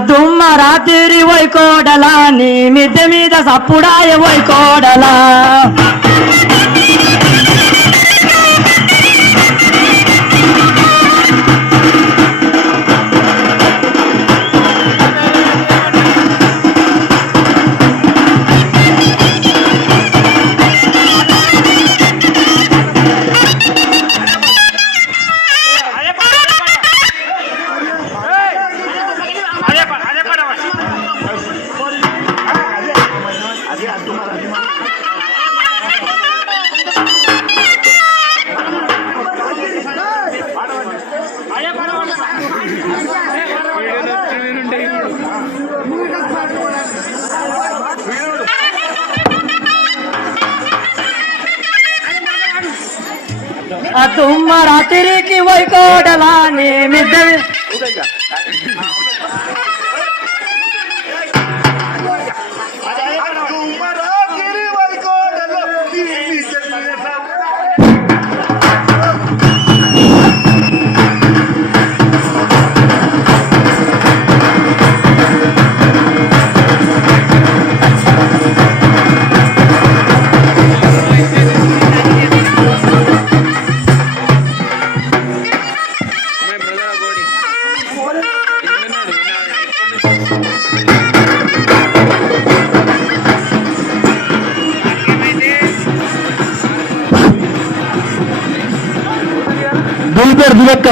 దుమ్మ రాత్రి పోయి కోడలా నీ మిద్దె మీద సప్పుడాయ పోయి కోడలా దుమ్మ రాత్రికి పోయి కోడలా నీ మిద్దె పేరు దిగక్క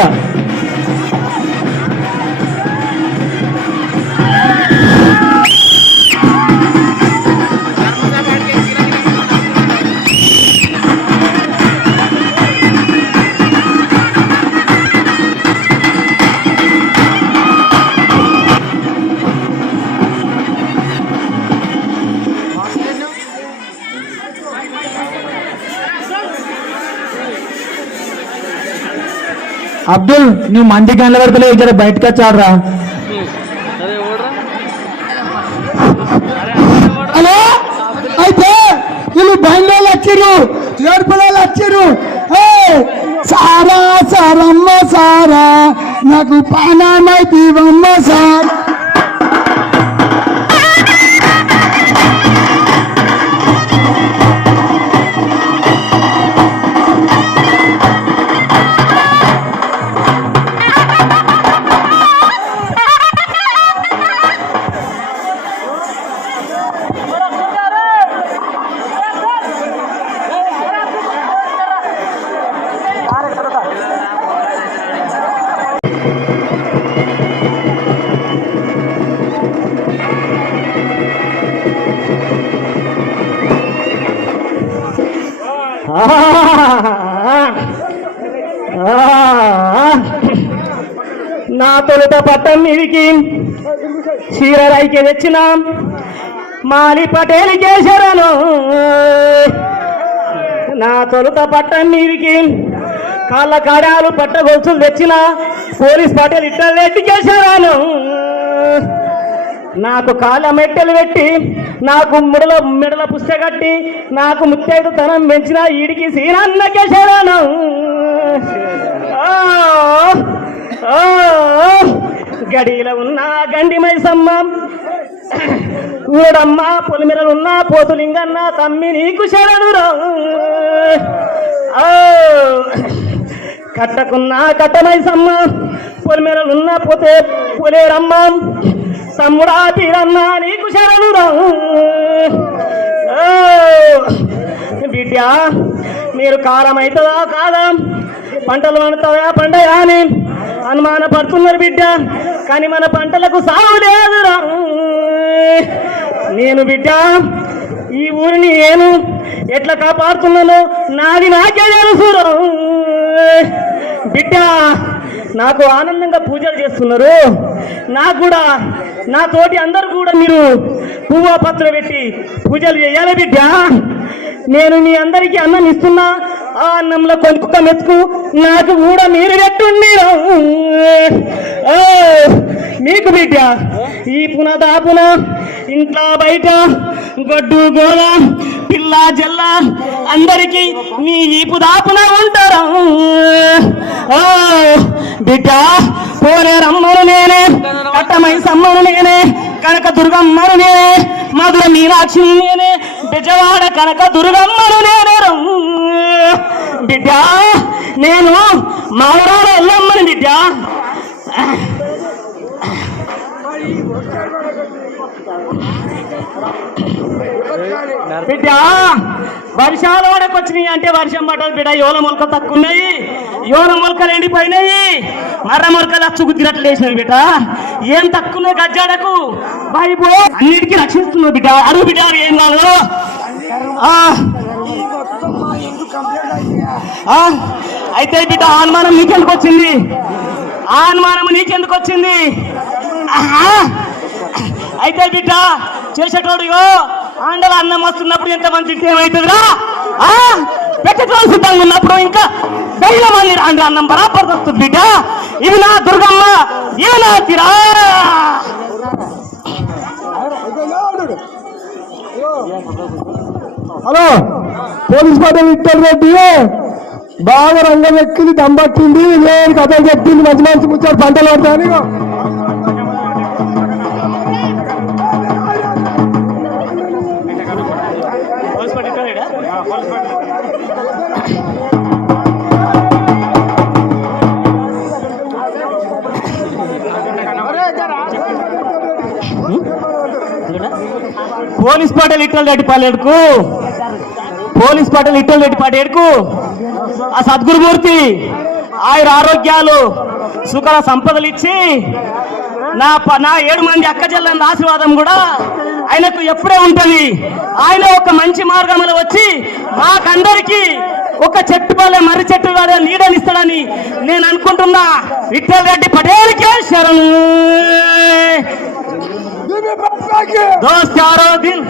అబ్దుల్ నువ్వు మంది గంటల వరకు ఇక్కడ బయటకు వచ్చాడరా హలో అయితే వీళ్ళు బయలు వచ్చారు ఏడుపులాలు వచ్చారు సారా సారమ్మ సారా నాకు పానామైతీవమ్మ సార్ నా తొలుత పట్టం మీదికి చీరరాయికి తెచ్చిన మాలి పటేల్ కేసరను నా తొలుత పట్టం మీదికి కాళ్ళ కాడాలు పట్ట గొలుసులు తెచ్చిన పోలీస్ పటేల్ ఇట్లా రెడ్డి కేసరాను నాకు కాళ్ళ మెట్టెలు పెట్టి నాకు మెడల పుస్తక కట్టి నాకు ముత్తైదు తనం పెంచిన ఈడికి సీనన్న కేసరాను గడిలో ఉన్న గండి మైసమ్మ ఊడమ్మ పొలిమెరలున్న పోతులింగన్న తమ్మి నీకు శరణురా కట్టకున్న కట్టమైసమ్మ పొలిమెరలున్న పోతే పొలేరమ్మ తమ్ముడా తీరన్న నీకు శరణురా బిడ్డ మీరు కాలం అవుతుందా కాదా పంటలు పండుతాయా పండయా అని అనుమానపడుతున్నారు బిడ్డ కానీ మన పంటలకు సాగు లేదురా నేను బిడ్డ ఈ ఊరిని నేను ఎట్లా కాపాడుతున్నానో నాది నాకే తెలుసురా బిడ్డ నాకు ఆనందంగా పూజలు చేస్తున్నారు నాకు కూడా నా తోటి అందరూ కూడా మీరు పువ్వు పత్ర పెట్టి పూజలు చేయాలి బిడ్డ నేను మీ అందరికీ అన్నం ఇస్తున్నా ఆ అన్నంలో కొంచెం మెతుకు నాకు కూడా మీరు పెట్టుండి మీకు బిడ్డ ఈ పునదాపున ఇంట్లో బయట గొడ్డు గోల పిల్ల జల్ల అందరికీ నీ ఈపు దాపున ఉంటారు. ఓ బిడ్డ పోరే రమ్మను నేనే, కట్టమై సమ్మను నేనే, కనక దుర్గమ్మను నేనే, మధుర మీనాక్షిని నేనే, బెజవాడ కనక దుర్గమ్మను నేనే. బిడ్డ నేను మావరాల ఎల్లమ్మని బిడ్డ. బిడ్డ వర్షాలు వచ్చినాయి అంటే వర్షం పడ్డది బిడ్డ. యోల మొలకలు తక్కువ ఉన్నాయి, యోల మొలకలు ఎండిపోయినాయి, మర్ర మొలకలు అచ్చుకు తిరట్లు వేసినాయి బిడ్డ. ఏం తక్కువ గజ్జాడకు బాయిపో, అన్నిటికీ రక్షిస్తున్నావు బిడ్డ. అడుగు బిడ్డ ఏం కాదు. అయితే బిడ్డ అనుమానం నీకెందుకు వచ్చింది? ఆ అనుమానం నీకెందుకు వచ్చింది? అయితే బిడ్డ చేసేటోడు ఆండల అన్నం వస్తున్నప్పుడు ఎంతమంది తింటే ఏమవుతుందిరా? పెట్టేటోడు సిద్ధంగా ఉన్నప్పుడు ఇంకా వేల మంది ఆండల అన్నం బరాబర్ వస్తుంది బిడ్డ. ఇవి నా దుర్గమ్మ, ఇవి నా తిరా. హలో, పోలీస్ పాటలు ఇట్టారు రెడ్డి బాగా రంగం ఎక్కింది, దమ్మట్టింది, నేను కథలు చెప్పింది, మంచి మంచి కూర్చొని పంటలు పడతాయని. పోలీస్ పాటలు ఇట్టలు రెడ్డి పాలేడుకు, పోలీస్ పాటలు ఇట్టలు రెడ్డి పాటేడుకు ఆ సద్గురుమూర్తి ఆయుర ఆరోగ్యాలు సుఖ సంపదలు ఇచ్చి నా 7 మంది అక్క చెల్లెల ఆశీర్వాదం కూడా ఆయనకు ఎప్పుడే ఉంటది. ఆయన ఒక మంచి మార్గంలో వచ్చి మాకందరికీ ఒక చెట్టు వల్ల మర్రి చెట్టు వల్ల నీడనిస్తాడని నేను అనుకుంటున్నా. విఠల్ రెడ్డి పటేల్కే శరణు. దోస్త్ యారో దిల్